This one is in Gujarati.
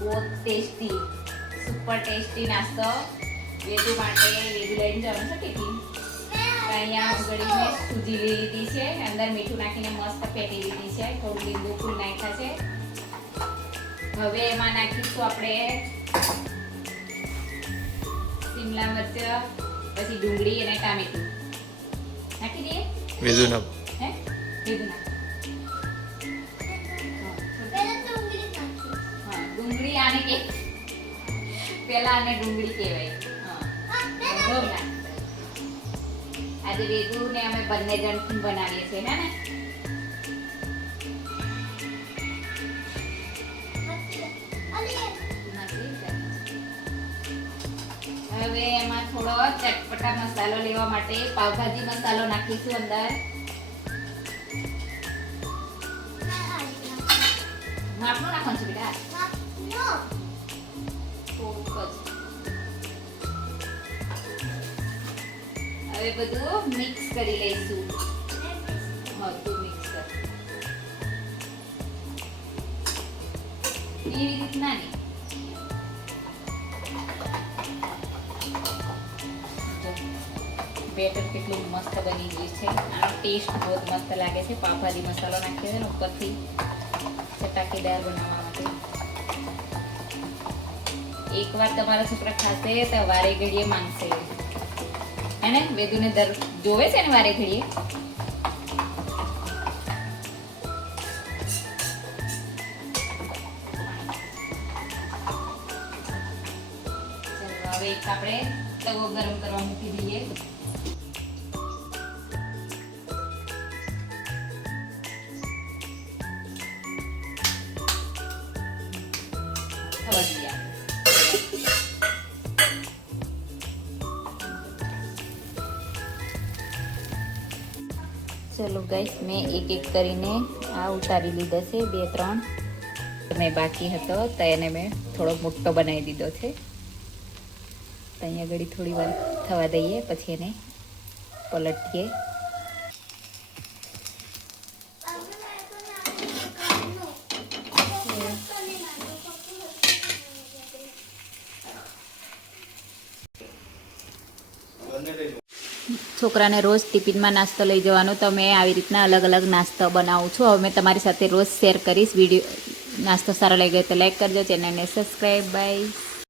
બહુ ટેસ્ટી સુપર ટેસ્ટી નાસ્તો વેદુ માટે વેદુ લઈને જવાનું છે ટિફિન. અહીંયા ઘડી મેં સૂજી લીધી છે, અંદર મીઠું નાખીને મસ્ત પેટી લીધી છે, થોડું લીંબુ ફૂલ નાખ્યા છે. હવે એમાં નાખીશું આપણે શિમલા મિર્ચ, પછી ડુંગળી અને ટામેટું નાખી દઈએ. વેદુ ના હે વેદુ નાખ. હા ડુંગળી આને કે પેલા આને ડુંગળી કહેવાય. હા આજે વેદુ ને અમે બંને જણ બનાવીએ છીએ ને. હવે એમાં થોડો ચટપટા મસાલો લેવા માટે પાવભાજી મસાલો નાખીશું અંદર. માપનું નાખવાનું છે બેટા. થોડુંક જ. હવે બધું મિક્સ કરી લઈશું. હા તું મિક્સ કર. એવી રીતના નહીં. બેટર કેટલું મસ્ત બની ગયું છે. આનો ટેસ્ટ બહુ મસ્ત લાગે છે. પાવભાજી મસાલો નાખ્યો છે ને ઉપરથી ચટાકેદાર બનાવવા માટે. એકવાર તમારા છોકરા ખાશે તો વારે ઘડીએ માંગશે. એને વેદુને દર જોવે છે ને વારે ઘડીએ. ચલો હવે એક આપણે તવો ગરમ કરવા મૂકી દઈએ. ચલો ગાઈસ મેં એક એક કરીને આ ઉતારી લીધા છે. 2-3 મેં બાકી હતો તો એને મેં થોડો મોટો બનાવી દીધો છે. તો અહીંયા ઘડી થોડી વાર થવા દઈએ પછી એને પલટીએ. છોકરાને રોજ ટિફિનમાં નાસ્તો લઈ જવાનો, તો મેં આવી રીતના અલગ અલગ નાસ્તો બનાવું છું. હવે મેં તમારી સાથે રોજ શેર કરીશ વિડીયો. નાસ્તો સારો લાગ્યો તો લાઈક કરજો, ચેનલને સબસ્ક્રાઈબ. બાય.